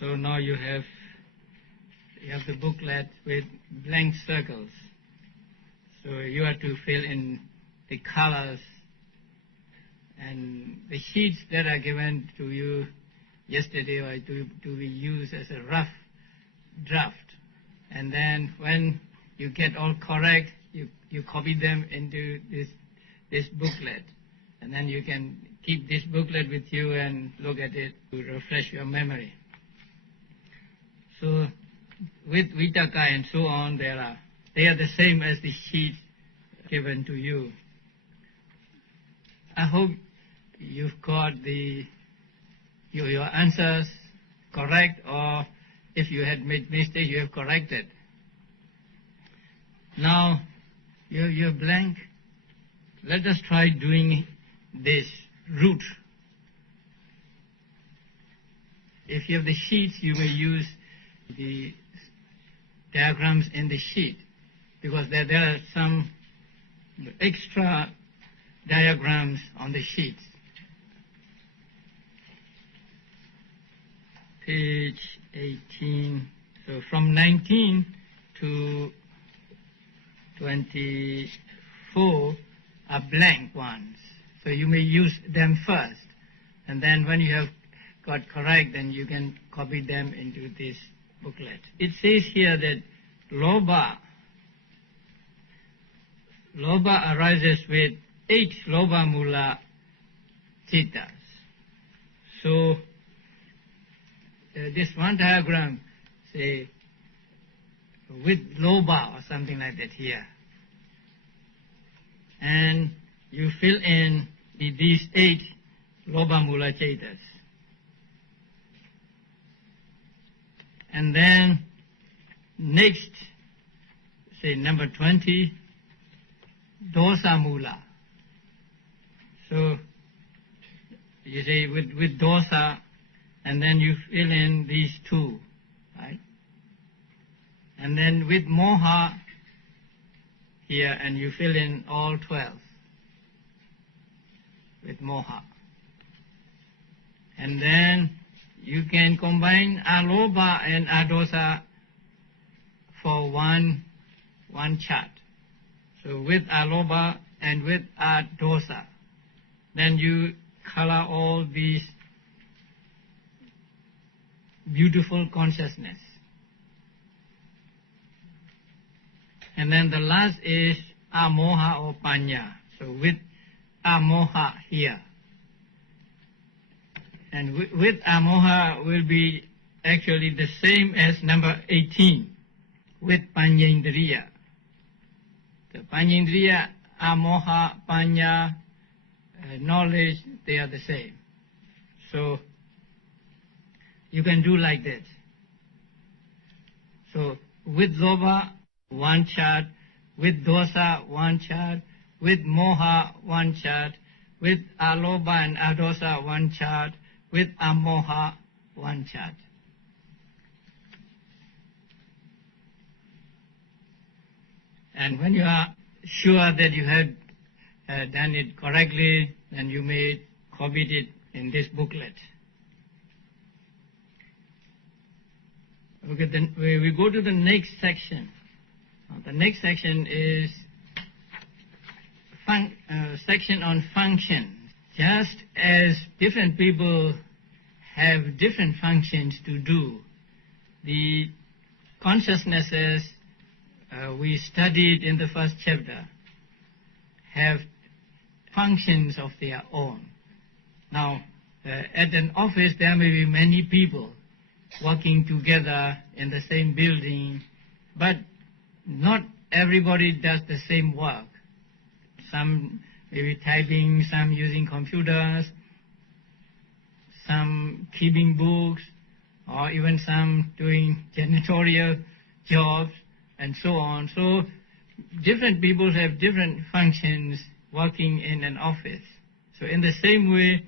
So now you have the booklet with blank circles. So you have to fill in the colors and the sheets that are given to you yesterday are to be used as a rough draft. And then when you get all correct, you copy them into this booklet. And then you can keep this booklet with you and look at it to refresh your memory. So with Vitaka and so on, they are the same as the sheet given to you. I hope you've got your answers correct, or if you had made mistakes, you have corrected. Now you're blank. Let us try doing this root. If you have the sheets, you may use the diagrams in the sheet, because there are some extra diagrams on the sheets. Page 18, so from 19 to 24 are blank ones. So you may use them first, and then when you have got correct, then you can copy them into this booklet. It says here that Lobha arises with 8 Lobha Mula Chittas. So this one diagram, say, with Lobha or something like that here. And you fill in these 8 Lobha Mula Chittas. And then next, say number 20, Dosa Mula. So you say with Dosa, and then you fill in these 2, right? And then with Moha here, and you fill in all 12 with Moha. And then you can combine Alobha and Adosa for one chart. So with Alobha and with Adosa, then you color all these beautiful consciousness. And then the last is Amoha or Panya. So with Amoha here. And with Amoha will be actually the same as number 18 with Panyendriya. The Panyendriya, Amoha, Panya, knowledge, they are the same. So you can do like that. So with Lobha, 1 chart, with Dosa, 1 chart, with Moha, 1 chart, with Alobha and Adosa, 1 chart, with Amoha, 1 chart. And when you are sure that you have done it correctly, then you may copy it in this booklet. Okay, then we go to the next section. The next section is section on function. Just as different people have different functions to do, the consciousnesses we studied in the first chapter have functions of their own. Now, at an office there may be many people working together in the same building, but not everybody does the same work. Some maybe typing, some using computers, some keeping books, or even some doing janitorial jobs, and so on. So different people have different functions working in an office. So in the same way,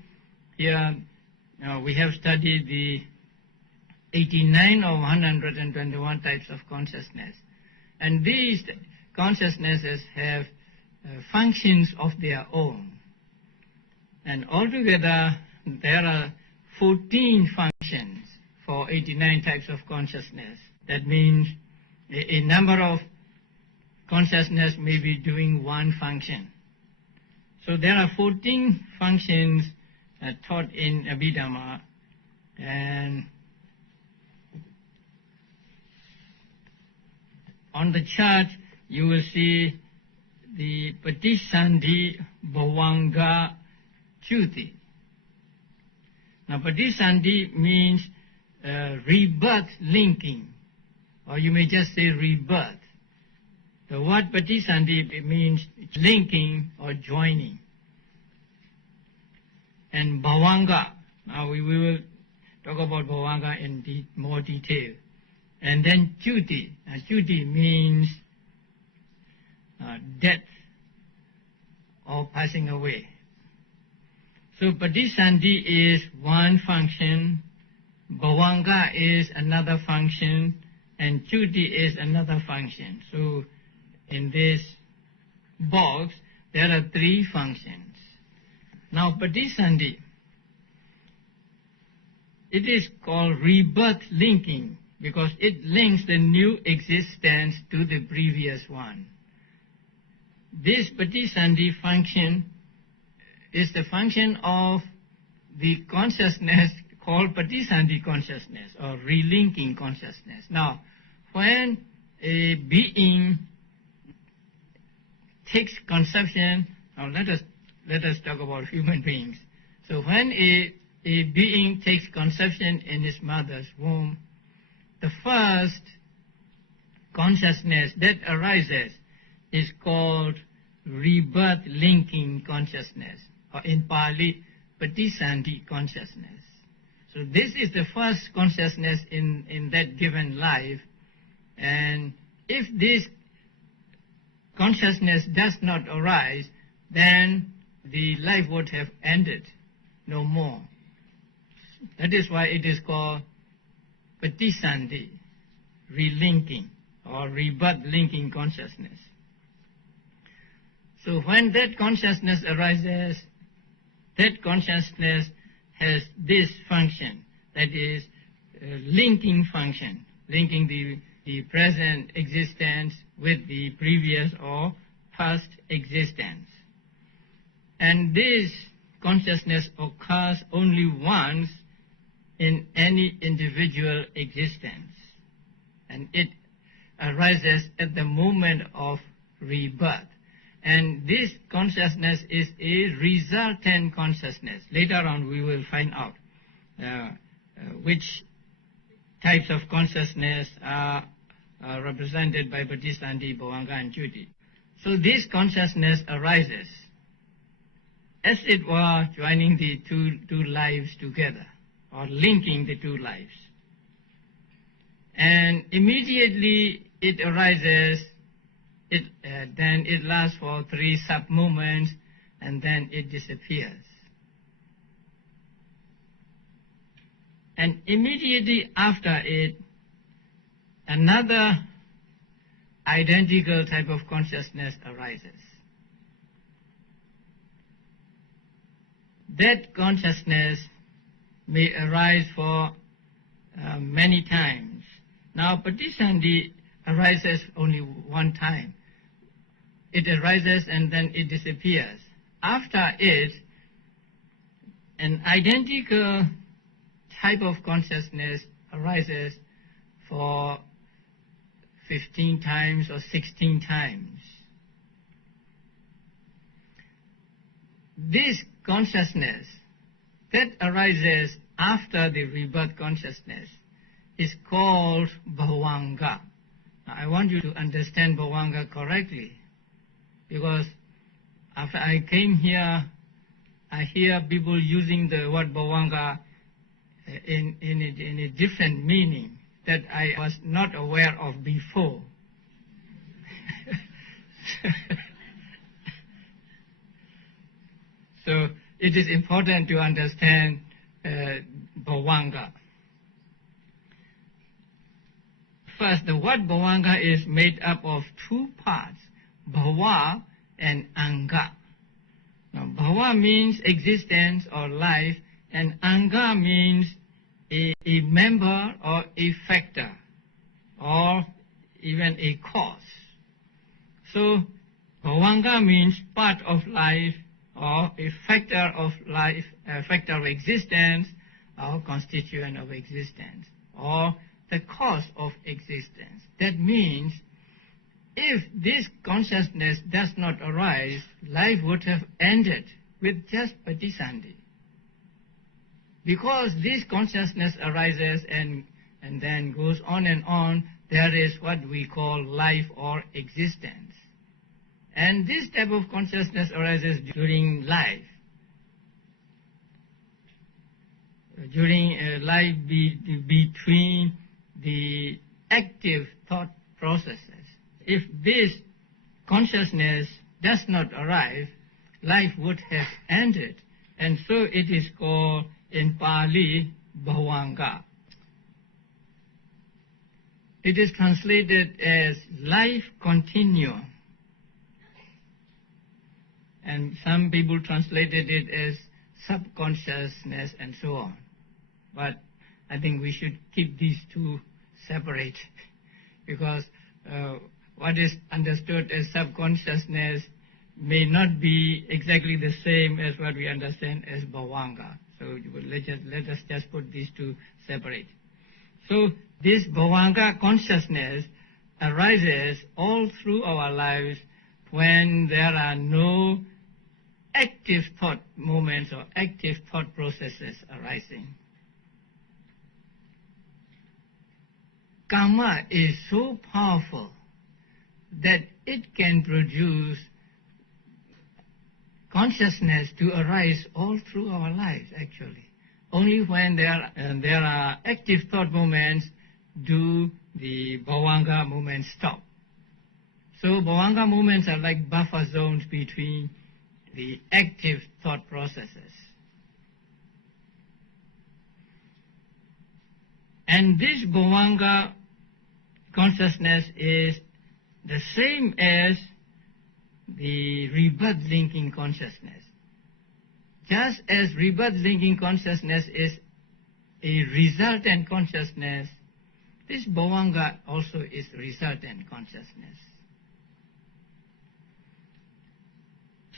here we have studied the 89 or 121 types of consciousness. And these consciousnesses have functions of their own. And altogether, there are 14 functions for or 89 types of consciousness. That means a number of consciousness may be doing one function. So there are 14 functions taught in Abhidhamma, and on the chart you will see the Patisandhi Bhavanga Chuti. Now Patisandhi means rebirth linking, or you may just say rebirth. The word Patisandhi means linking or joining. And Bhavanga, now we will talk about Bhavanga in more detail. And then Chuti. Chuti means death or passing away. So Patisandhi is one function, Bhavanga is another function, and Chuti is another function. So in this box there are three functions. Now Patisandhi, it is called rebirth linking because it links the new existence to the previous one. This Patisandhi function is the function of the consciousness called Patisandhi consciousness or relinking consciousness. Now, when a being takes conception, now let us talk about human beings. So when a being takes conception in his mother's womb, the first consciousness that arises is called rebirth linking consciousness, or in Pali, Patisandhi consciousness. So this is the first consciousness in that given life, and if this consciousness does not arise, then the life would have ended, no more. That is why it is called Patisandhi, relinking or rebirth linking consciousness. So when that consciousness arises, that consciousness has this function, that is linking function, linking the present existence with the previous or past existence. And this consciousness occurs only once in any individual existence, and it arises at the moment of rebirth. And this consciousness is a resultant consciousness. Later on we will find out which types of consciousness are represented by Patisandhi, Bhavanga and Chuti. So this consciousness arises, as it were, joining the two lives together, or linking the two lives. And immediately it arises, then it lasts for 3 sub-moments, and then it disappears. And immediately after it, another identical type of consciousness arises. That consciousness may arise for many times. Now, Patisandhi arises only one time. It arises and then it disappears. After it, an identical type of consciousness arises for 15 times or 16 times. This consciousness that arises after the rebirth consciousness is called Bhavanga. Now, I want you to understand Bhavanga correctly, because after I came here, I hear people using the word Bhavanga in a different meaning that I was not aware of before. So it is important to understand Bhavanga. First, the word Bhavanga is made up of 2 parts, Bhava and Anga. Now, Bhava means existence or life, and Anga means a member or a factor or even a cause. So bhavanga means part of life or a factor of life, a factor of existence or constituent of existence or the cause of existence. That means if this consciousness does not arise, life would have ended with just patisandhi. Because this consciousness arises and then goes on, there is what we call life or existence. And this type of consciousness arises during life. During life between the active thought processes. If this consciousness does not arrive, life would have ended. And so it is called in Pali bhavanga. It is translated as life continuum. And some people translated it as subconsciousness and so on. But I think we should keep these two separate because what is understood as subconsciousness may not be exactly the same as what we understand as bhavanga. So let us just put these two separate. So this bhavanga consciousness arises all through our lives when there are no active thought moments or active thought processes arising. Karma is so powerful that it can produce consciousness to arise all through our lives, actually. Only when there are active thought moments do the bhavanga moments stop. So bhavanga moments are like buffer zones between the active thought processes. And this bhavanga consciousness is the same as the rebirth linking consciousness. Just as rebirth linking consciousness is a resultant consciousness, this bhavanga also is resultant consciousness.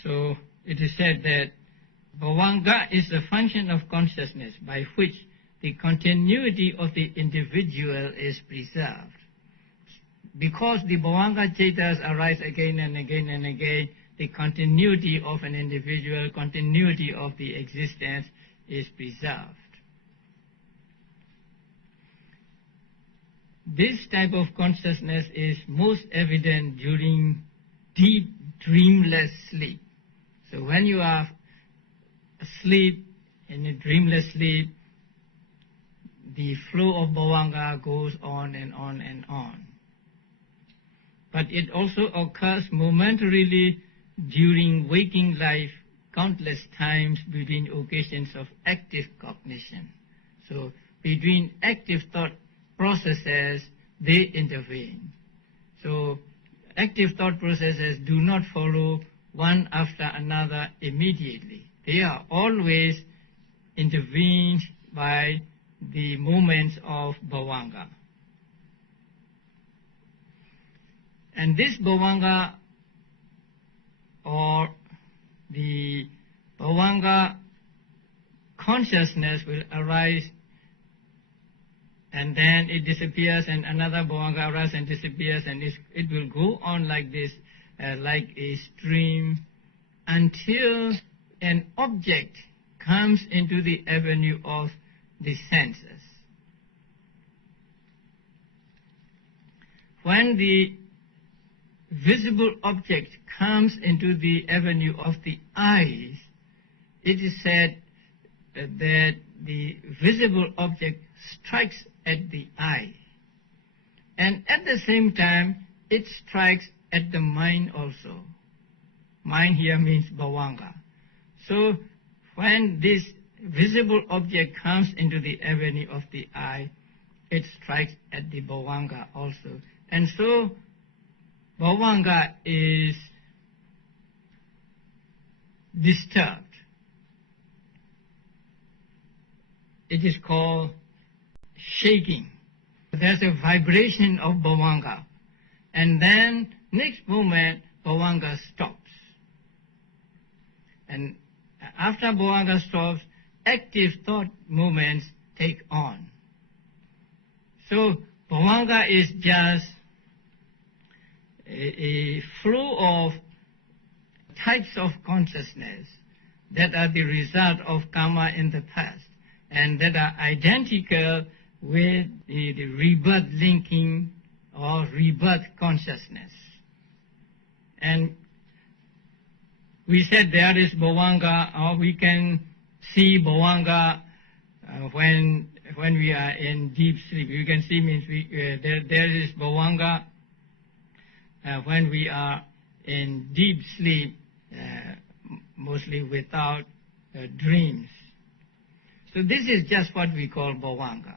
So it is said that bhavanga is the function of consciousness by which the continuity of the individual is preserved. Because the bhavanga chetas arise again and again and again, the continuity of an individual, continuity of the existence is preserved. This type of consciousness is most evident during deep dreamless sleep. So when you are asleep, in a dreamless sleep, the flow of bhavanga goes on and on and on. But it also occurs momentarily during waking life, countless times between occasions of active cognition. So between active thought processes, they intervene. So active thought processes do not follow one after another immediately. They are always intervened by the moments of bhavanga. And this bhavanga or the bhavanga consciousness will arise and then it disappears and another bhavanga arises and disappears and it will go on like this, like a stream until an object comes into the avenue of the senses. When the visible object comes into the avenue of the eyes, it is said that the visible object strikes at the eye. And at the same time, it strikes at the mind also. Mind here means bhavanga. So when this visible object comes into the avenue of the eye, it strikes at the bhavanga also. And so bhavanga is disturbed. It is called shaking. There's a vibration of bhavanga. And then next moment, bhavanga stops. And after bhavanga stops, active thought movements take on. So bhavanga is just a flow of types of consciousness that are the result of karma in the past and that are identical with the rebirth linking or rebirth consciousness. And we said there is bhavanga, or we can see bhavanga when we are in deep sleep. You can see means there is bhavanga when we are in deep sleep, mostly without dreams. So this is just what we call bhavanga.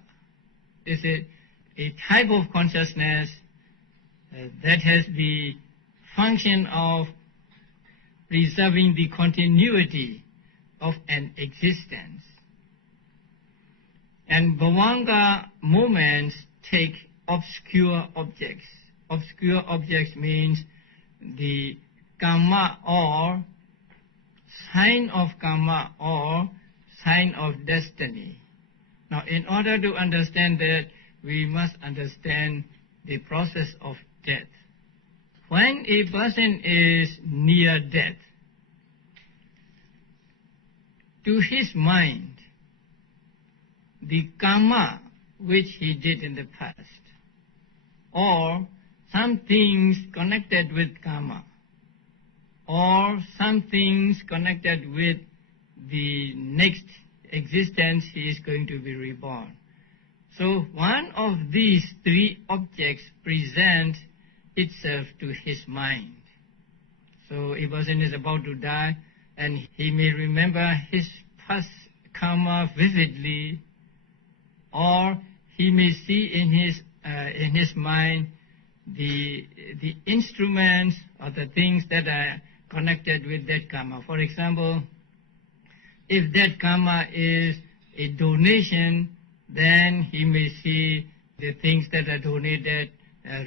It's a type of consciousness that has the function of preserving the continuity of an existence. And bhavanga moments take obscure objects. Obscure objects means the karma or sign of karma or sign of destiny. Now, in order to understand that, we must understand the process of death. When a person is near death, to his mind, the karma which he did in the past, or some things connected with karma, or some things connected with the next existence he is going to be reborn. So one of these three objects presents itself to his mind. So a person is about to die and he may remember his past karma vividly, or he may see in his mind the instruments or the things that are connected with that karma. For example, if that karma is a donation, then he may see the things that are donated,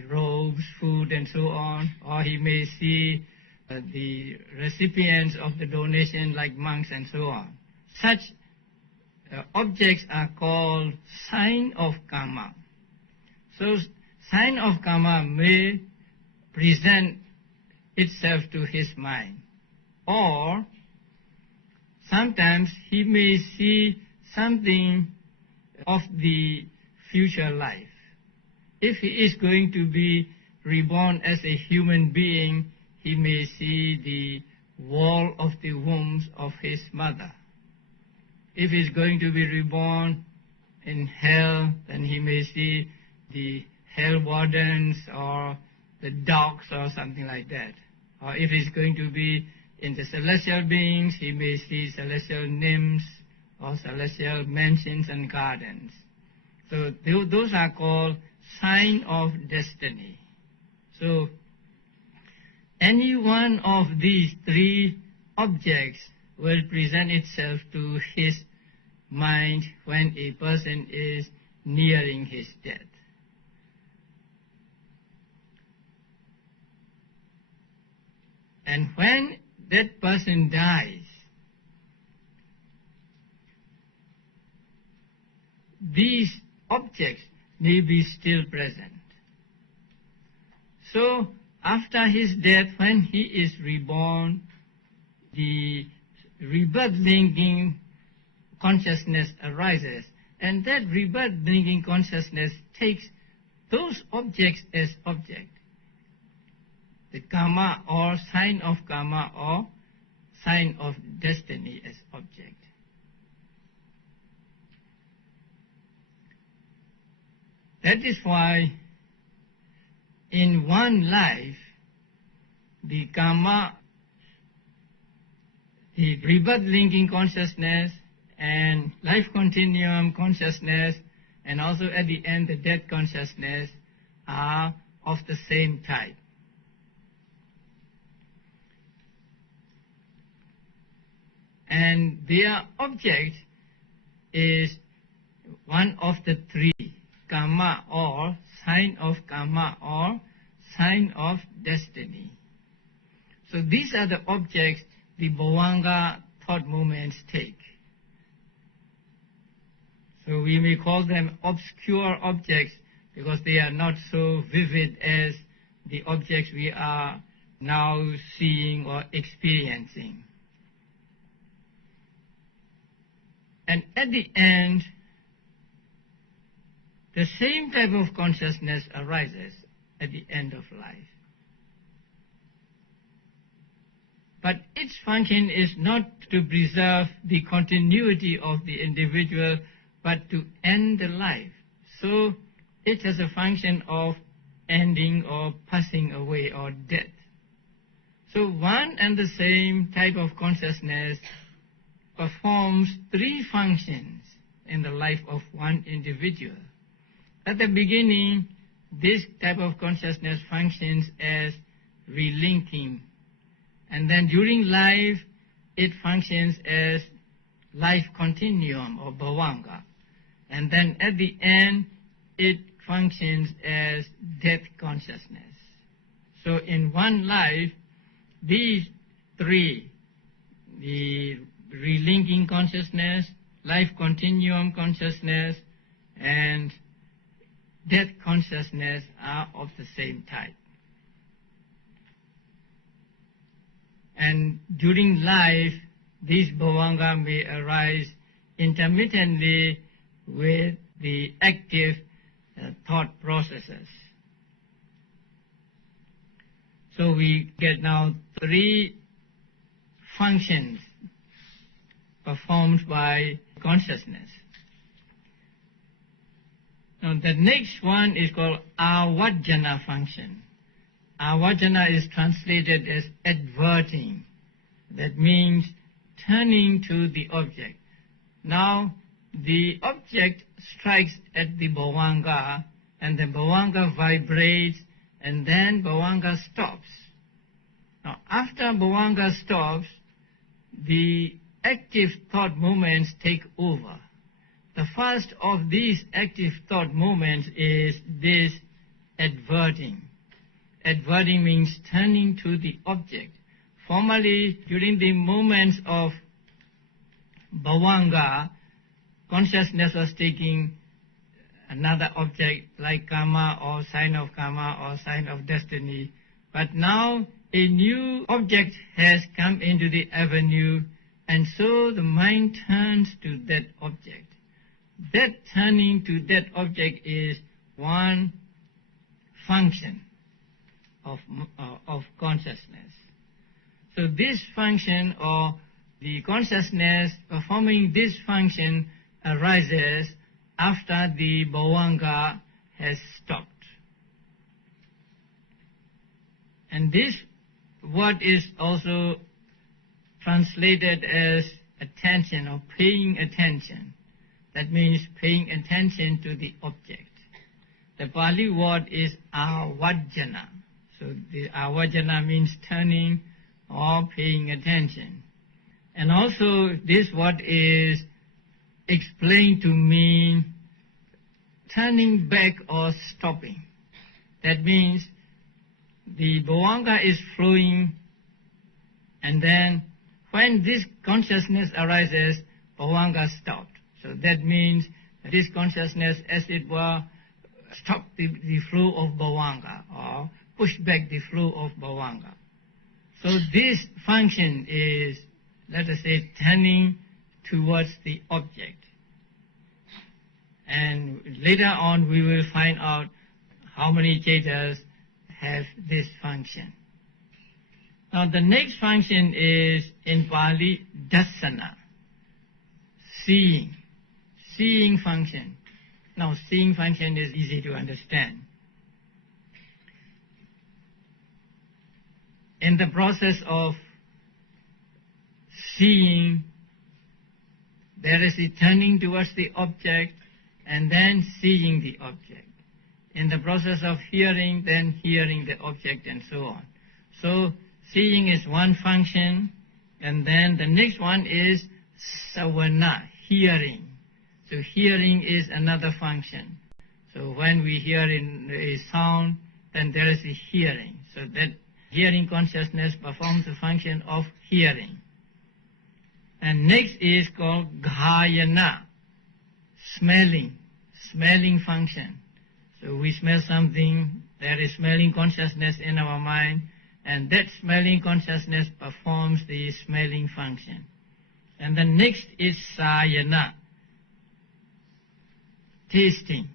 robes, food, and so on, or he may see the recipients of the donation like monks and so on. Such objects are called sign of karma. So sign of karma may present itself to his mind, or sometimes he may see something of the future life. If he is going to be reborn as a human being, he may see the wall of the wombs of his mother. If he is going to be reborn in hell, then he may see the hell wardens or the dogs or something like that. Or if he is going to be in the celestial beings, he may see celestial nymphs or celestial mansions and gardens. So those are called sign of destiny. So any one of these three objects will present itself to his mind when a person is nearing his death. And when that person dies, these objects may be still present. So after his death, when he is reborn, the rebirth linking consciousness arises, and that rebirth linking consciousness takes those objects as object. The karma or sign of karma or sign of destiny as object. That is why in one life, the karma, the rebirth linking consciousness and life continuum consciousness, and also at the end the death consciousness are of the same type. And their object is one of the three. karma or sign of karma or sign of destiny. So these are the objects the bhavanga thought movements take. So we may call them obscure objects because they are not so vivid as the objects we are now seeing or experiencing. And at the end, the same type of consciousness arises at the end of life. But its function is not to preserve the continuity of the individual, but to end the life. So it has a function of ending or passing away or death. So one and the same type of consciousness performs three functions in the life of one individual. At the beginning, this type of consciousness functions as relinking, and then during life it functions as life continuum or bhavanga, and then at the end it functions as death consciousness. So in one life, these three, the relinking consciousness, life continuum consciousness, and death consciousness are of the same type. And during life, these bhavanga may arise intermittently with the active thought processes. So we get now three functions performed by consciousness. Now the next one is called avajjana function. Avajjana is translated as adverting. That means turning to the object. Now the object strikes at the bhavanga, and the bhavanga vibrates, and then bhavanga stops. Now after bhavanga stops, the active thought movements take over. The first of these active thought movements is this adverting. Adverting means turning to the object. Formerly, during the moments of bhavanga, consciousness was taking another object like karma or sign of karma or sign of destiny. But now a new object has come into the avenue, and so the mind turns to that object. That turning to that object is one function of consciousness. So this function, or the consciousness performing this function, arises after the bhavanga has stopped. And this word is also translated as attention or paying attention. That means paying attention to the object. The Pali word is avajjana. So the avajjana means turning or paying attention. And also this word is explained to mean turning back or stopping. That means the bhavanga is flowing, and then when this consciousness arises, bhavanga stopped. So that means this consciousness, as it were, stopped the flow of bhavanga or pushed back the flow of bhavanga. So this function is, let us say, turning towards the object. And later on we will find out how many cetas have this function. Now the next function is in Pali dasana, seeing. Seeing function. Now seeing function is easy to understand. In the process of seeing, there is a turning towards the object and then seeing the object. In the process of hearing, then hearing the object, and so on. So seeing is one function, and then the next one is savana, hearing. So hearing is another function. So when we hear in a sound, then there is a hearing. So that hearing consciousness performs the function of hearing. And next is called ghayana, smelling function. So we smell something, there is smelling consciousness in our mind, and that smelling consciousness performs the smelling function. And the next is sayana, tasting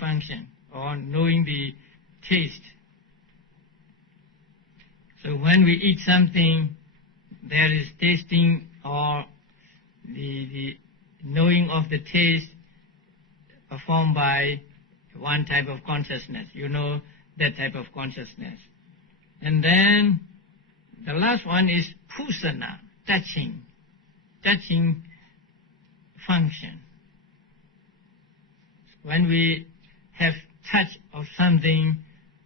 function, or knowing the taste. So when we eat something, there is tasting or the knowing of the taste performed by one type of consciousness. You know that type of consciousness. And then the last one is pusana, touching function. When we have touch of something,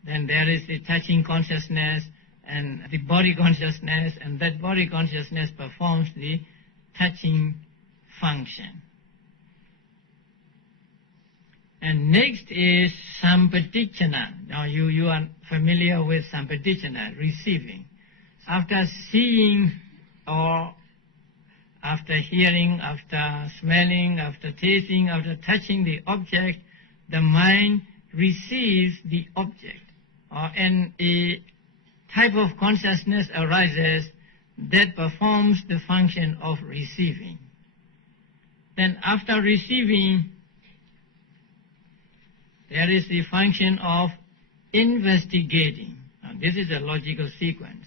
then there is the touching consciousness and the body consciousness, and that body consciousness performs the touching function. And next is sampadichana. Now you are familiar with sampadichana, receiving. After seeing or after hearing, after smelling, after tasting, after touching the object, the mind receives the object. And a type of consciousness arises that performs the function of receiving. Then after receiving, there is the function of investigating. Now this is a logical sequence.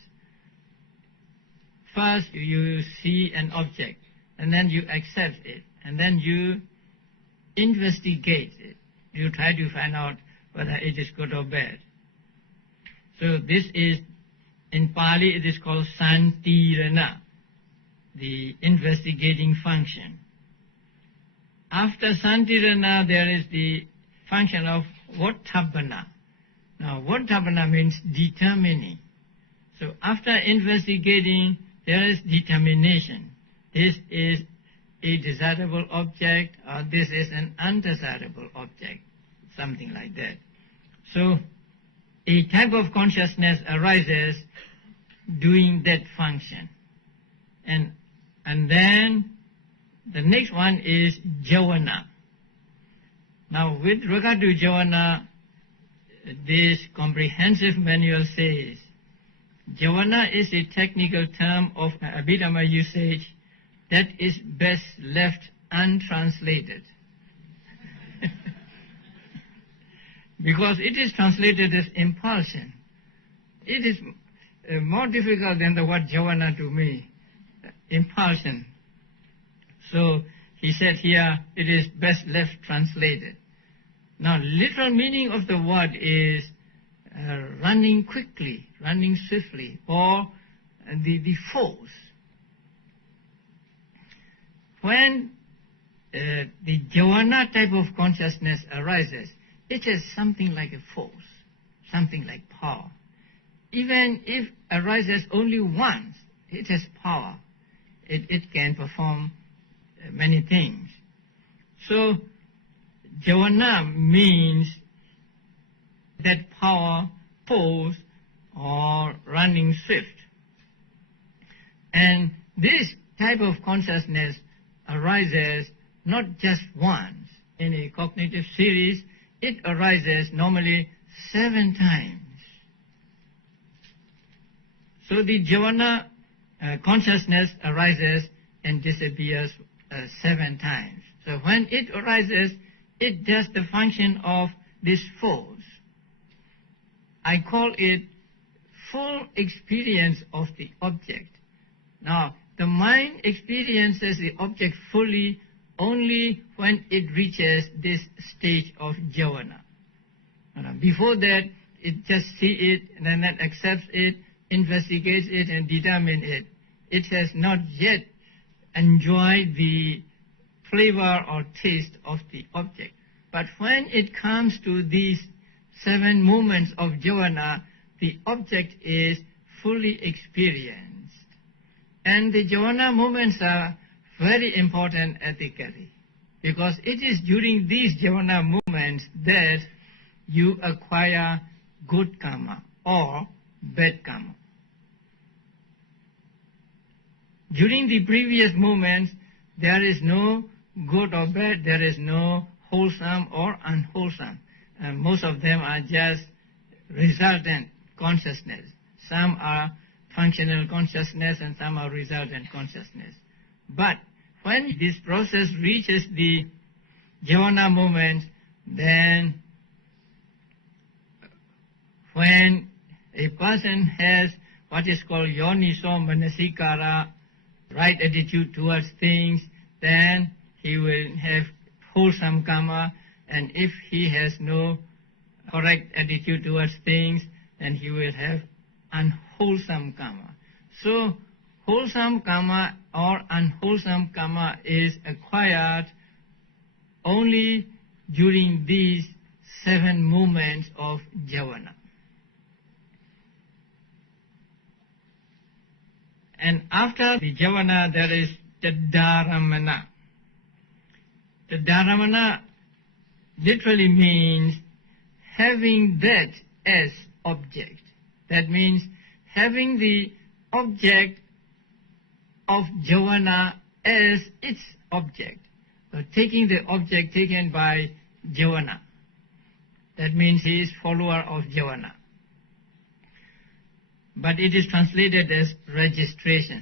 First you see an object, and then you accept it, and then you investigate it. You try to find out whether it is good or bad. So this is, in Pali it is called santirana, the investigating function. After santirana there is the function of vattabhana. Now vattabhana means determining. So after investigating, there is determination. This is a desirable object, or this is an undesirable object, something like that. So a type of consciousness arises doing that function. And then the next one is jhana. Now with regard to jhana, this comprehensive manual says, jhana is a technical term of Abhidhamma usage that is best left untranslated. Because it is translated as impulsion. It is more difficult than the word jhana to me, impulsion. So he said here, it is best left translated. Now literal meaning of the word is running quickly, running swiftly, or the force. When the jhana type of consciousness arises, it has something like a force, something like power. Even if arises only once, it has power. It can perform many things. So jhana means that power, force, or running swift. And this type of consciousness arises not just once. In a cognitive series, it arises normally 7 times. So the jhana consciousness arises and disappears 7 times. So when it arises, it does the function of this force. I call it full experience of the object. Now, the mind experiences the object fully only when it reaches this stage of jhana. Before that, it just sees it and then accepts it, investigates it and determines it. It has not yet enjoyed the flavor or taste of the object. But when it comes to these 7 moments of jhana, the object is fully experienced. And the jhana moments are very important ethically. because it is during these jhana movements that you acquire good karma or bad karma. During the previous moments, there is no good or bad, there is no wholesome or unwholesome. Most of them are just resultant consciousness. Some are functional consciousness and some are resultant consciousness. But when this process reaches the jhana moment, then when a person has what is called yoniso manasikara, right attitude towards things, then he will have wholesome karma, and if he has no correct attitude towards things, then he will have unwholesome karma. So wholesome karma or unwholesome karma is acquired only during these 7 moments of jhana. And after the jhana, there is the dharamana. The dharamana literally means having that as object. That means having the object of jhana as its object. So taking the object taken by jhana. That means he is follower of jhana. But it is translated as registration.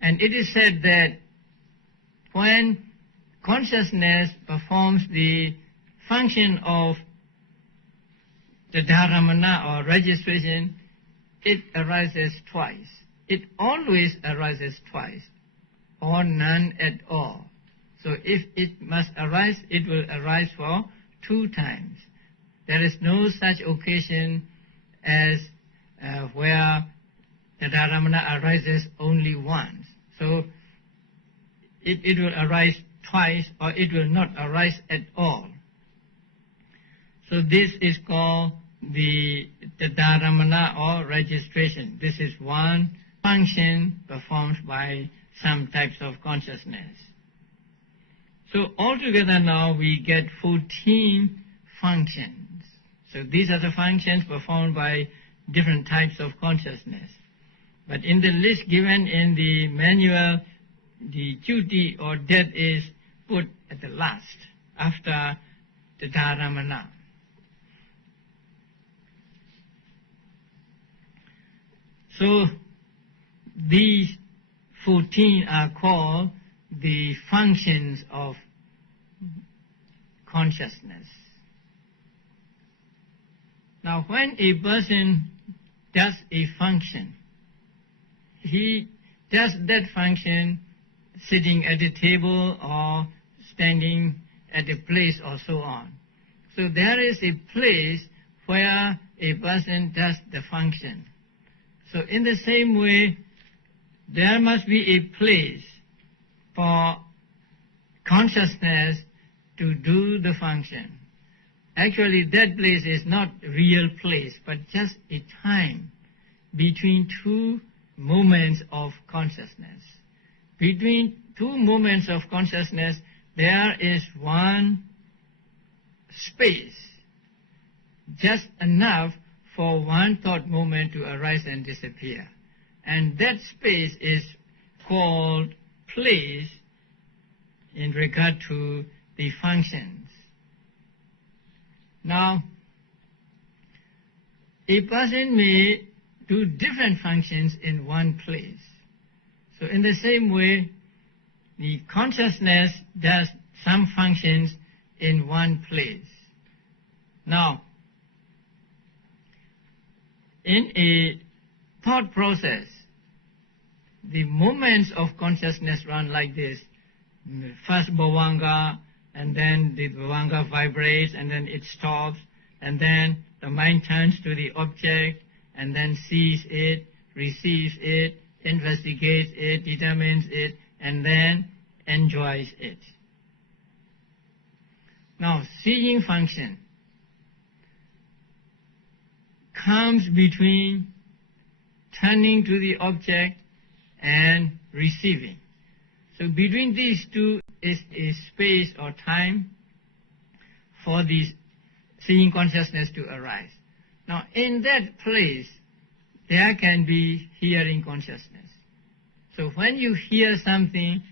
And it is said that when consciousness performs the function of the dharamana or registration, it arises twice. It always arises twice, or none at all. So if it must arise, it will arise for 2 times. There is no such occasion as where the dharamana arises only once. So it will arise twice, or it will not arise at all. So this is called the dharamana or registration. This is one function performed by some types of consciousness. So altogether now we get 14 functions. So these are the functions performed by different types of consciousness. But in the list given in the manual, the duty or death is put at the last, after the dharamana. So these 14 are called the functions of consciousness. Now when a person does a function, he does that function sitting at a table or standing at a place or so on. So there is a place where a person does the function. So in the same way, there must be a place for consciousness to do the function. Actually, that place is not a real place, but just a time between 2 moments of consciousness. Between 2 moments of consciousness, there is one space, just enough for one thought moment to arise and disappear. And that space is called place in regard to the functions. Now, a person may do different functions in one place. So in the same way, the consciousness does some functions in one place. Now, in a thought process, the moments of consciousness run like this. First bhavanga, and then the bhavanga vibrates, and then it stops, and then the mind turns to the object, and then sees it, receives it, investigates it, determines it, and then enjoys it. Now, seeing function comes between turning to the object and receiving. So between these two is space or time for this seeing consciousness to arise. Now in that place, there can be hearing consciousness. So when you hear something,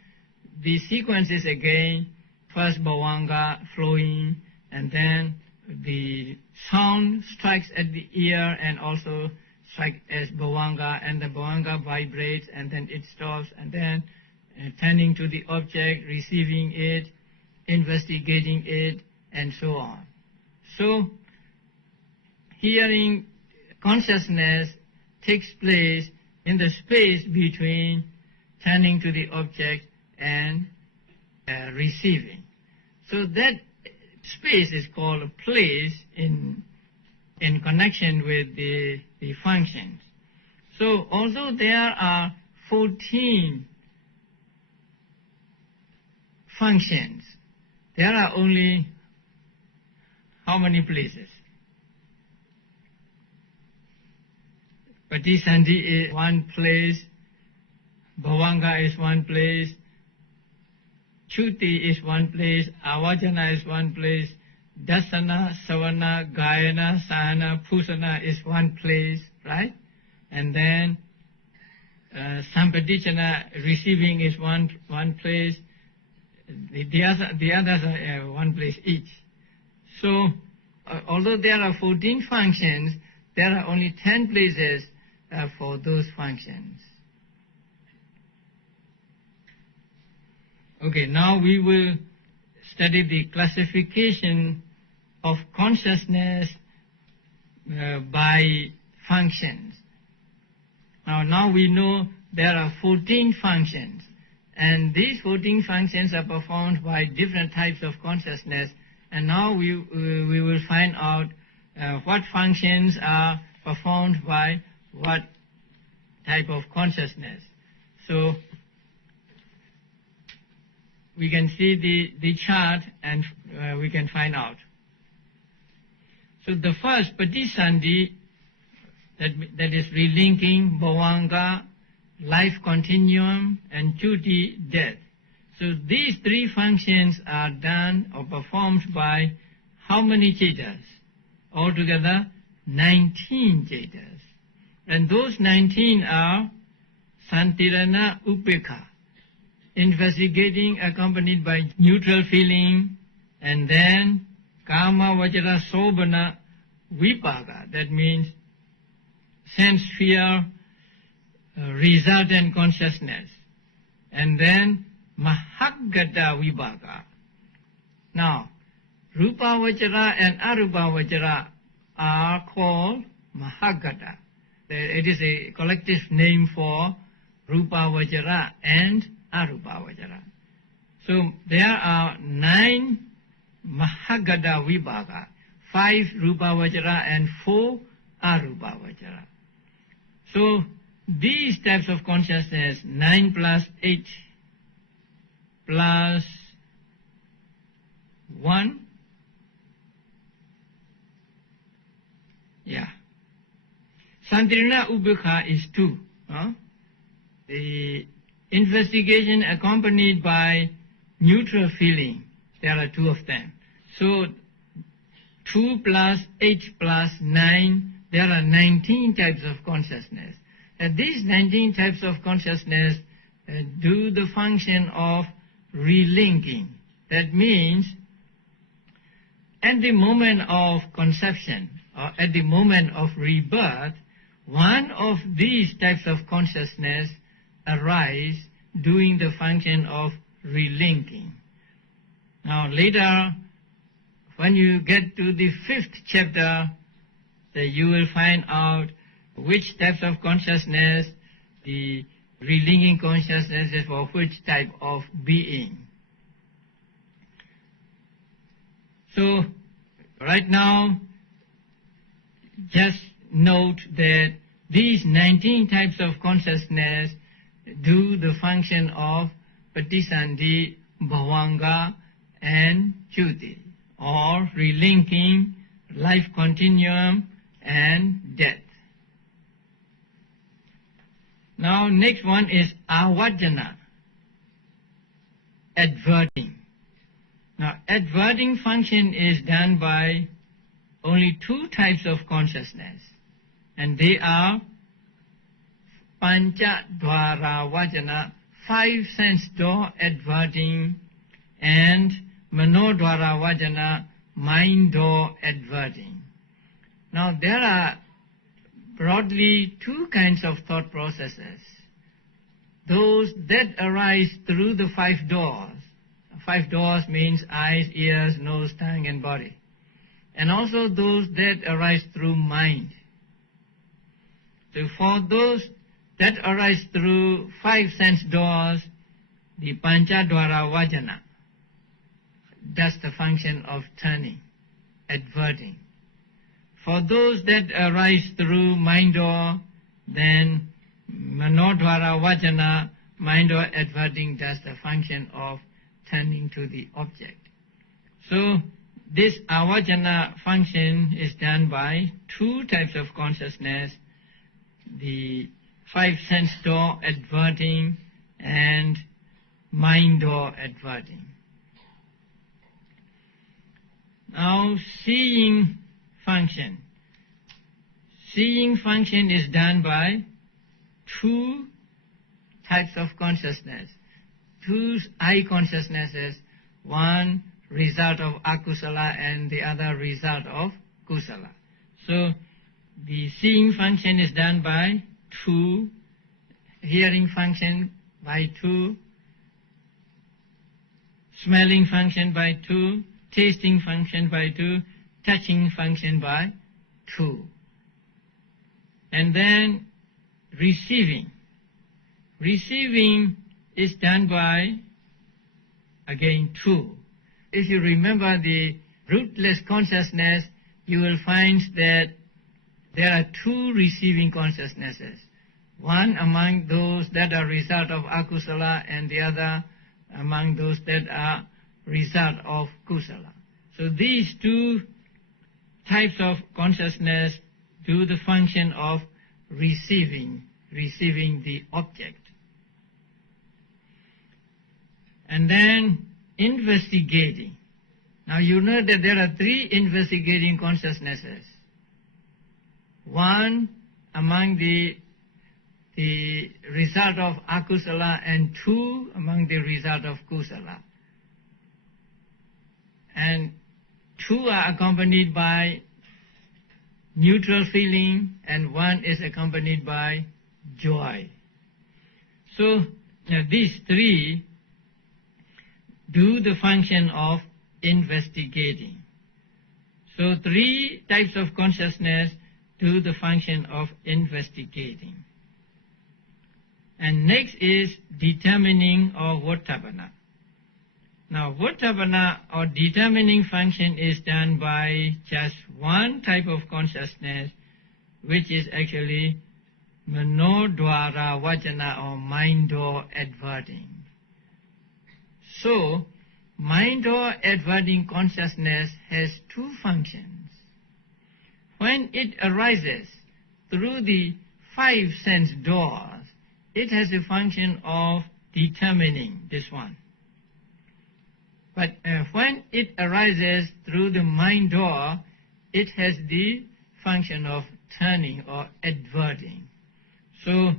the sequence is again first bhavanga flowing, and then the sound strikes at the ear and also strikes as bhavanga, and the bhavanga vibrates and then it stops, and then turning to the object, receiving it, investigating it, and so on. So hearing consciousness takes place in the space between turning to the object and receiving. So that space is called a place in connection with the functions. So although there are 14 functions, there are only how many places? Patisandhi is one place, bhavanga is one place, Chuti is one place, Avajana is one place, Dasana, Savana, Gayana, Sahana, Pusana is one place, right? And then Sampadichana, receiving, is one place. The others are one place each. So although there are 14 functions, there are only 10 places for those functions. Okay, now we will study the classification of consciousness by functions. Now we know there are 14 functions, and these 14 functions are performed by different types of consciousness, and now we will find out what functions are performed by what type of consciousness. So we can see the chart and we can find out. So the first, Patisandhi, that is relinking, bhavanga, life continuum, and Chuti, death. So these three functions are done or performed by how many chetas? Altogether 19 chetas. And those 19 are Santirana Upekha, investigating accompanied by neutral feeling, and then Kama Vajra Sobhana Vipaka, that means sense fear, resultant consciousness, and then Mahagata Vipaka. Now, Rupa Vajra and Arupa Vajra are called Mahagata. It is a collective name for Rupa Vajra and Arupa Vajra. So there are 9 Mahagata Vibhaga, 5 Rupa Vajra and 4 Arupa Vajra. So these types of consciousness, 9 plus 8 plus 1, Santirana Ubekha is 2. The investigation accompanied by neutral feeling, there are 2 of them. So 2 plus 8 plus 9, there are 19 types of consciousness. And these 19 types of consciousness do the function of relinking. That means at the moment of conception or at the moment of rebirth, one of these types of consciousness arise doing the function of relinking. Now later, when you get to the 5th chapter, you will find out which types of consciousness, the relinking consciousness is for which type of being. So right now, just note that these 19 types of consciousness do the function of Patisandhi, bhavanga, and Chuti, or relinking, life continuum, and death. Now next one is avajana, adverting. Now adverting function is done by only two types of consciousness, and they are pancha dwara vajana, five sense door adverting, and manodwara vajana, mind door adverting. Now there are broadly two kinds of thought processes. Those that arise through the five doors. Five doors means eyes, ears, nose, tongue and body. And also those that arise through mind. So for those that arise through five sense doors, the pancha dwara vajana does the function of turning, adverting. For those that arise through mind door, then manodwara vajana, mind door adverting, does the function of turning to the object. So this avajana function is done by two types of consciousness, the five sense door adverting and mind door adverting. Now seeing function. Seeing function is done by two types of consciousness, two eye consciousnesses, one result of akusala and the other result of kusala. So the seeing function is done by two, hearing function by two, smelling function by two, tasting function by two, touching function by two. And then receiving. Receiving is done by, again, two. If you remember the rootless consciousness, you will find that there are two receiving consciousnesses. One among those that are result of akusala and the other among those that are result of kusala. So these two types of consciousness do the function of receiving the object. And then investigating. Now you know that there are three investigating consciousnesses. One among the result of akusala and two among the result of kusala. And two are accompanied by neutral feeling and one is accompanied by joy. So these three do the function of investigating. So three types of consciousness do the function of investigating. And next is determining or vottabana. Now vottabana or determining function is done by just one type of consciousness, which is actually manodwara vajana or mind door adverting. So mind door adverting consciousness has two functions. When it arises through the five sense doors, it has a function of determining this one. But when it arises through the mind door, it has the function of turning or adverting. So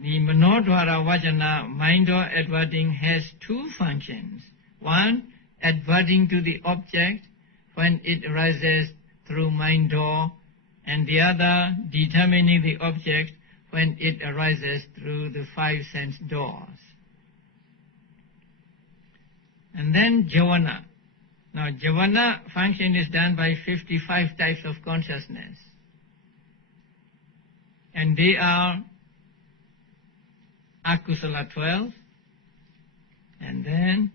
the manodwara vajana, mind door adverting, has two functions. One, adverting to the object when it arises through mind door, and the other, determining the object when it arises through the five sense doors. And then javana. Now javana function is done by 55 types of consciousness. And they are akusala 12, and then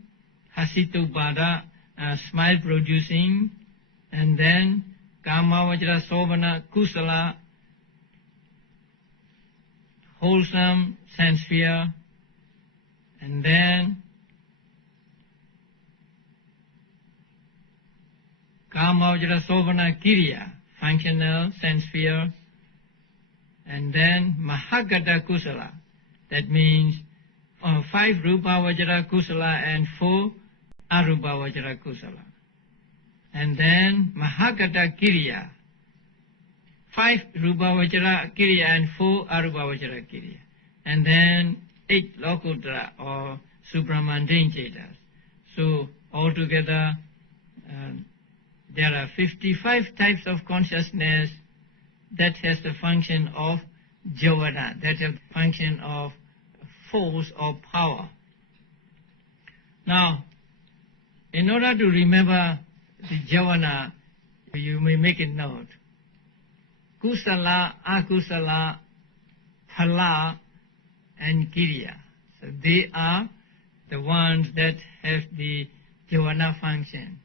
hasitu bada, smile producing, and then kama vajra sobana kusala, wholesome sense sphere, and then kama vajra sobana kiriya, functional sense sphere, and then mahagata kusala, That means 5 Rupa Vajra Kusala and 4 Arupa Vajra Kusala. And then Mahagata Kiriya, 5 Rupa Vajra Kiriya and 4 Arupa Vajra Kiriya. And then 8 Lokuttara or supramundane Cetas. So altogether there are 55 types of consciousness that has the function of Javana, that has the function of force or power. Now, in order to remember the Javana, you may make a note. Kusala, Akusala, Phala, and Kiriya. So they are the ones that have the Javana function.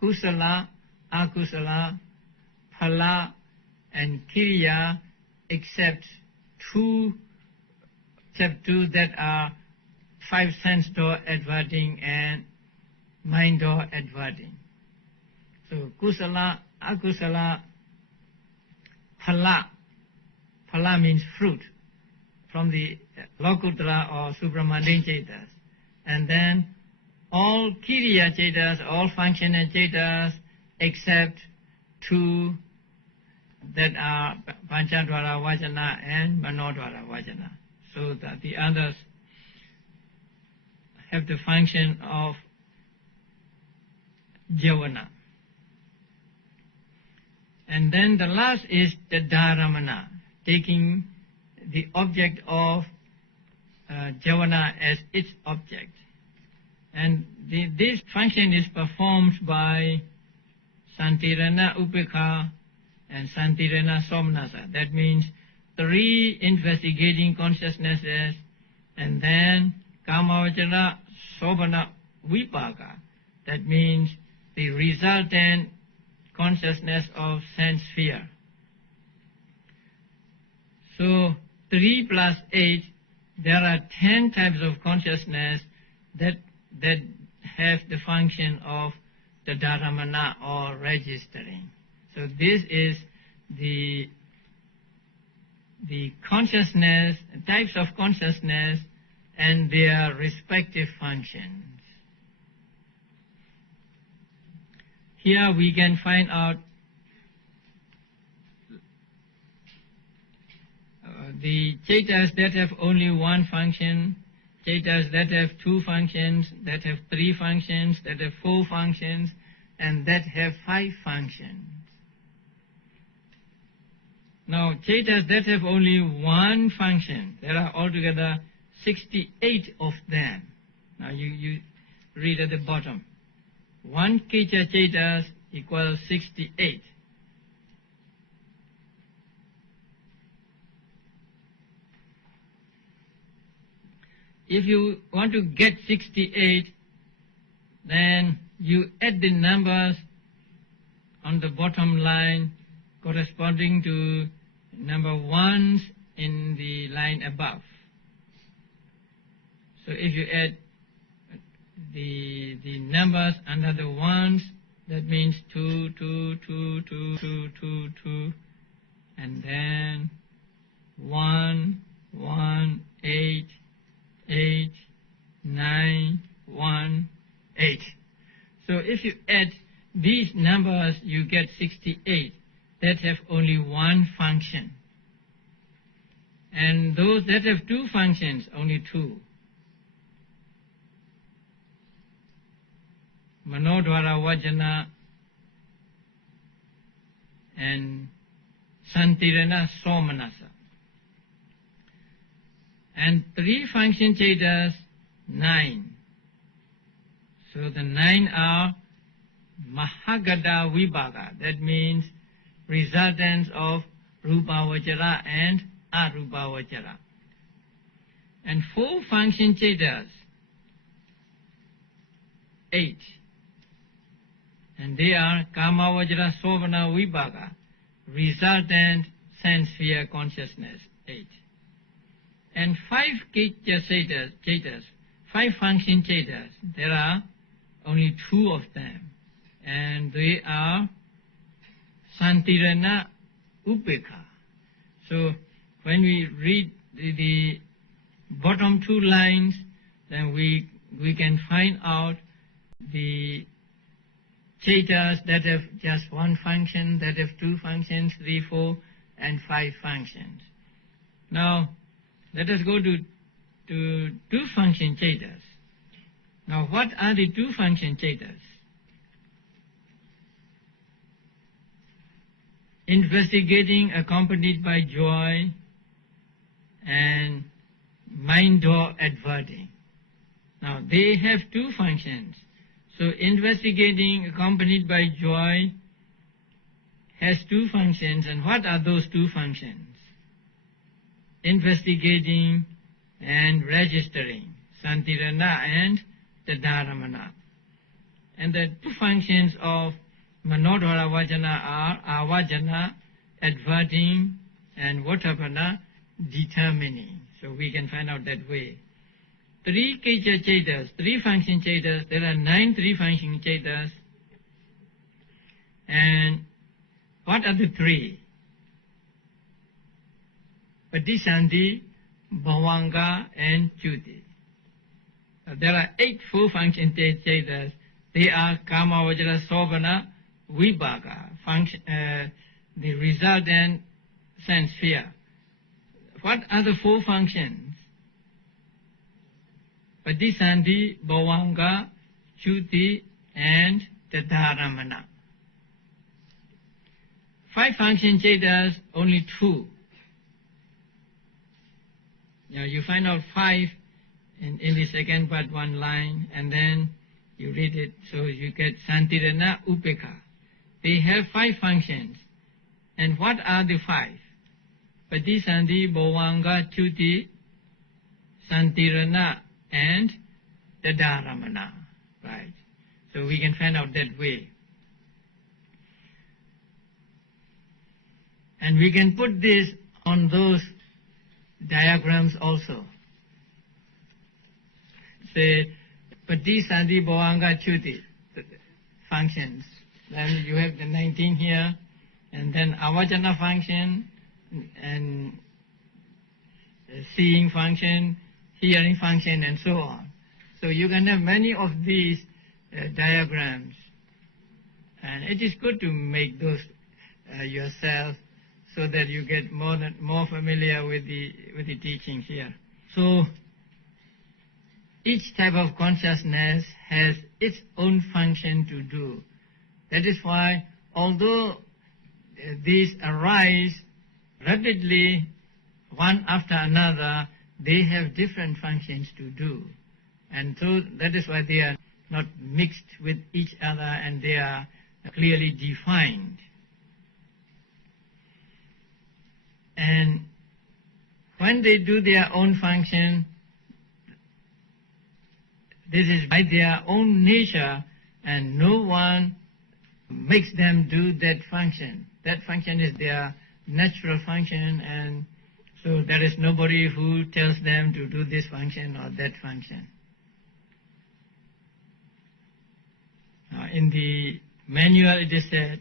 Kusala, Akusala, Phala, and Kiriya, except two that are 5 sense door adverting and mind door adverting. So Kusala, Akusala, Phala. Phala means fruit from the Lokuttara or supramundane Cetas. And then all Kiriya Cetas, all functional Cetas, except 2 that are Panchadvara Vajana and Manodvara Vajana. So that the others have the function of Javana. And then the last is the Dharamana, taking the object of Javana as its object. And this function is performed by Santirana Upekha and Santirana Somnasa. That means 3 investigating consciousnesses, and then Kamavajana Sobhana Vipaka. That means the resultant consciousness of sense sphere. So 3 plus 8, there are 10 types of consciousness that have the function of the Dharamana or registering. So this is the consciousness, types of consciousness and their respective functions. Here we can find out the Cetas that have only one function, Cetas that have 2 functions, that have 3 functions, that have 4 functions, and that have 5 functions. Now, Cetas that have only one function, there are altogether 68 of them. Now you read at the bottom. 1 Kecha Cetas equals 68. If you want to get 68, then you add the numbers on the bottom line corresponding to number 1s in the line above. So if you add the numbers under the 1s, that means 2, 2, 2, 2, 2, 2, 2, and then 1, 1, 8, 8, 9, 1, 8. So if you add these numbers, you get 68 that have only one function. And those that have 2 functions, only 2. Manodvara Vajana and Santirana Somanasa. And 3 function Cetas, 9. So the 9 are Mahagada Vibhaga. That means resultants of Rupa Vajra and Arupa Vajra. And 4 function Cetas, 8. And they are Kama Vajra Sobhana Vibhaga, resultant sense sphere consciousness, 8. And 5 Kecha Cetas, 5 function Cetas, there are only 2 of them. And they are Santirana Upekha. So when we read the bottom two lines, then we can find out the chetas that have just one function, that have two functions, 3, 4, and 5 functions. Now, let us go to two-function chetas. Now, what are the two-function chetas? Investigating accompanied by joy and mind door adverting. Now, they have two functions. So, investigating accompanied by joy has two functions. And what are those two functions? Investigating and registering, Santirana and Tadaramana. And the two functions of Manodhara Vajana are Avajana, adverting, and Vatapana, determining. So we can find out that way. Three Kecha Chetas, three function Chetas, there are 9 three-function Chetas. And what are the three? Padisandhi, Bhavanga, and Chuti. There are 8 four-function Chetas. They are Kama, Vajra, Sobhana, Vibhaga, function, the resultant sense sphere. What are the 4 functions? Padisandhi, Bhavanga, Chuti, and Tadaramana. 5 function chetas, only 2. Now you find out 5 in the second part, 1 line, and then you read it, so you get Santirana, Upeka. They have 5 functions. And what are the 5? Padisandhi, Bhavanga, Chuti, Santirana, and Tadaramana. Right. So we can find out that way. And we can put this on those diagrams also. Say, Padisandhi, Bhavanga, Chuti, functions. Then you have the 19 here, and then Avajana function, and seeing function, hearing function, and so on. So you can have many of these diagrams, and it is good to make those yourself so that you get more familiar with the teachings here. So each type of consciousness has its own function to do. That is why, although these arise rapidly, one after another, they have different functions to do. And so that is why they are not mixed with each other, and they are clearly defined. And when they do their own function, this is by their own nature, and no one makes them do that function. That function is their natural function, and so there is nobody who tells them to do this function or that function. Now, in the manual it is said,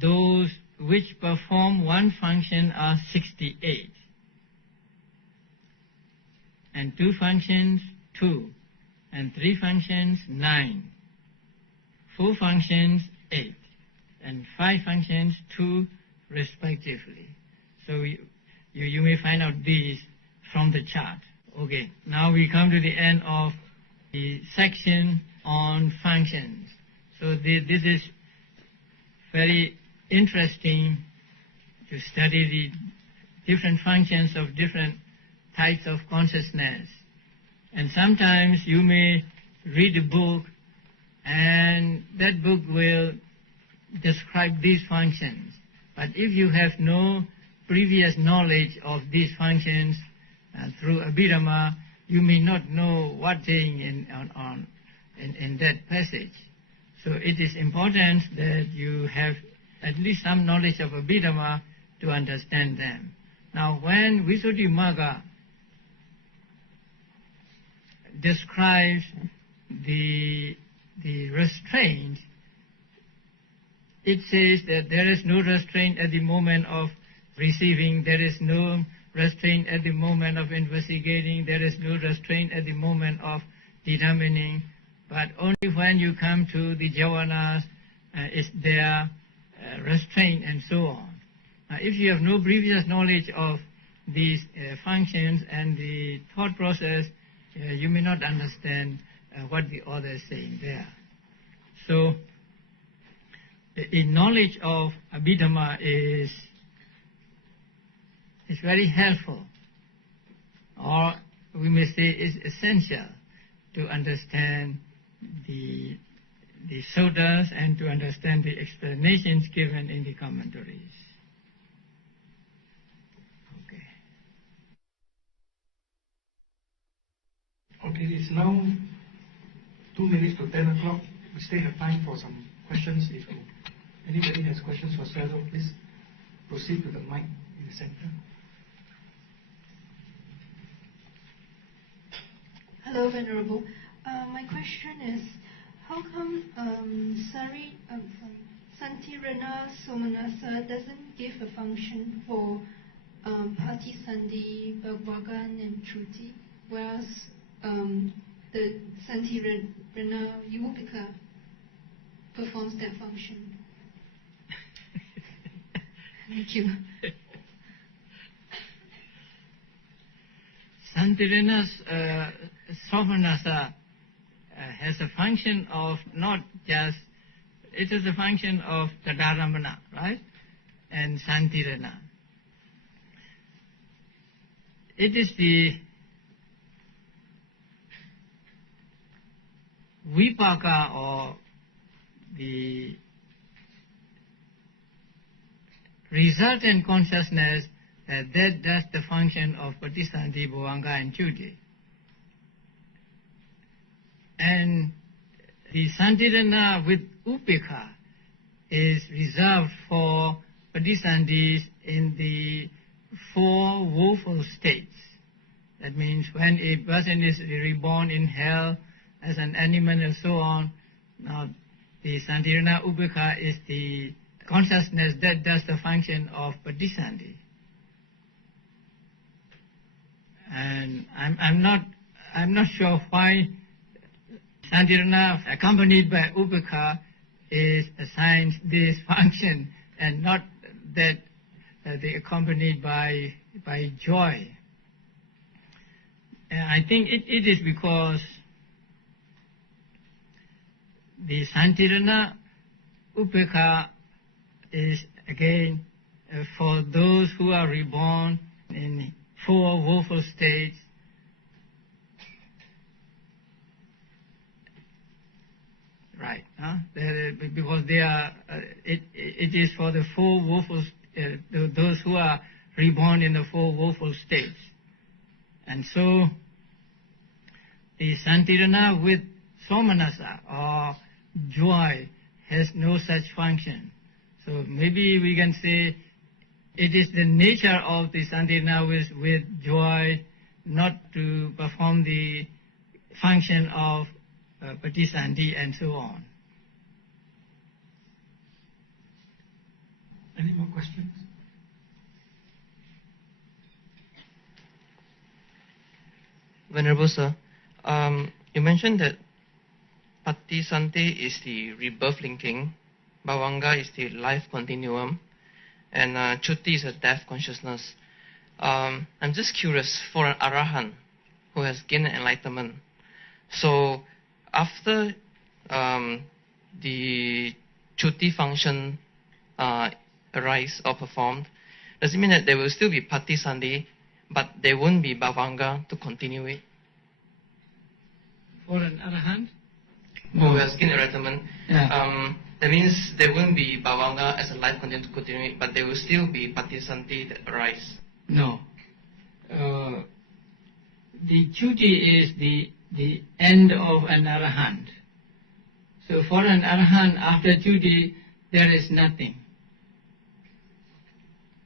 those which perform one function are 68, and 2 functions, 2, and 3 functions, 9, 4 functions, 8, and 5 functions, 2 respectively. So you may find out these from the chart. Okay, now we come to the end of the section on functions. So this is very interesting to study the different functions of different types of consciousness. And sometimes you may read a book, and that book will describe these functions. But if you have no previous knowledge of these functions through Abhidhamma, you may not know what's saying in that passage. So it is important that you have at least some knowledge of Abhidhamma to understand them. Now, when Visuddhimagga describes the restraint, it says that there is no restraint at the moment of receiving, there is no restraint at the moment of investigating, there is no restraint at the moment of determining, but only when you come to the jhavanas is there restraint and so on. If you have no previous knowledge of these functions and the thought process, you may not understand what the author is saying there. So, a knowledge of Abhidhamma is very helpful, or we may say is essential to understand the suttas and to understand the explanations given in the commentaries. Okay, it's now 2 minutes to 10 o'clock. We still have time for some questions. If anybody has questions for Sayadaw, please proceed to the mic in the center. Hello, Venerable. My question is, how come Santirana Somanasa doesn't give a function for Patisandhi, Bhagavan, and Truti, whereas the Santirana Upeka performs that function? Thank you. Santirana Somanasa has a function of not just, it is a function of Tadaramana, right? And Santirana. It is the Vipaka, or the resultant consciousness, that does the function of Patisandhi, Bhavanga and Chuti. And the Santirana with Upeka is reserved for Patisandhis in the 4 woeful states. That means when a person is reborn in hell as an animal and so on, now the Santirana Upeka is the consciousness that does the function of Patisandhi. And I'm not sure why Santirana accompanied by Upeka is assigned this function and not that they accompanied by joy. And I think it is because the Santirana Upeka is again for those who are reborn in 4 woeful states. Right, because they are. It is for the 4 woeful, those who are reborn in the 4 woeful states, and so the Santirana with Somanasa or joy has no such function. So maybe we can say it is the nature of the Santirana with joy not to perform the function of Patisandhi and so on. Any more questions? Venerable Sir, you mentioned that Patisandhi is the rebirth linking, Bhavanga is the life continuum, and Chuti is a death consciousness. I'm just curious, for an Arahant who has gained enlightenment, so after the Chuti function arise or performed, does it mean that there will still be Patisandhi, but there won't be Bhavanga to continue it? For an Arahant? Who has gained enlightenment, that means there won't be Bhavanga as a life continuum to continue it, but there will still be Patisandhi that arise. No. The Chuti is the end of an Arahant. So for an Arahant, after Chuti, there is nothing.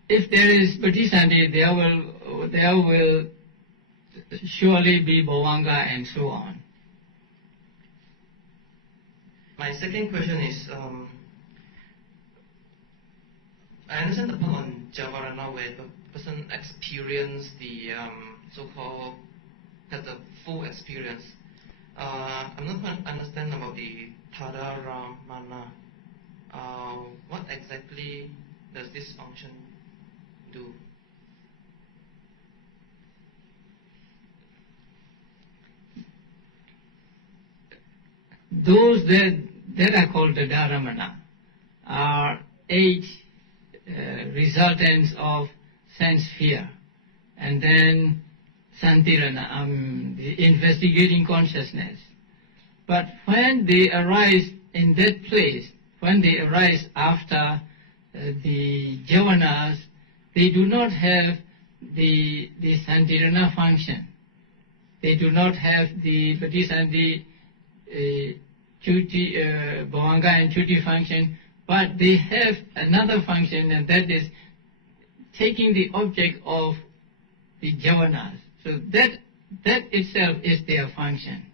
If there is Patisandhi, there will surely be Bhavanga and so on. My second question is, I understand the part on Javarana where the person experienced the so-called, had the full experience. I'm not quite understand about the Tadaramana. What exactly does this function do? Those that are called the Dharamana are 8 resultants of sense fear, and then Santirana, the investigating consciousness. But when they arise in that place, when they arise after the javanas, they do not have the Santirana function. They do not have the Patisandhi, Chuti, Bhavanga and Chuti function, but they have another function, and that is taking the object of the javanas. So that itself is their function.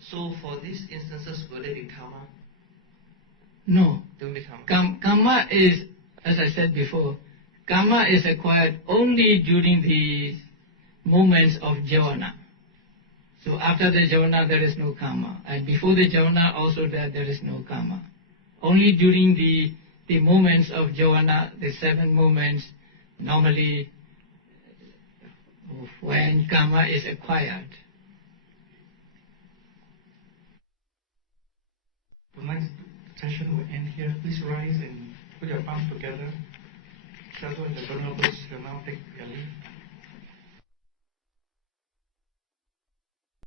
So for these instances, will they be karma? No. They will be karma. Karma is, as I said before, karma is acquired only during the moments of javana. So after the javana there is no karma, and before the javana also there is no karma. Only during the moments of javana, the 7 moments, normally when karma is acquired. Tonight's session will end here. Please rise and put your palms together. Shadow and the Venerables will now take their leave.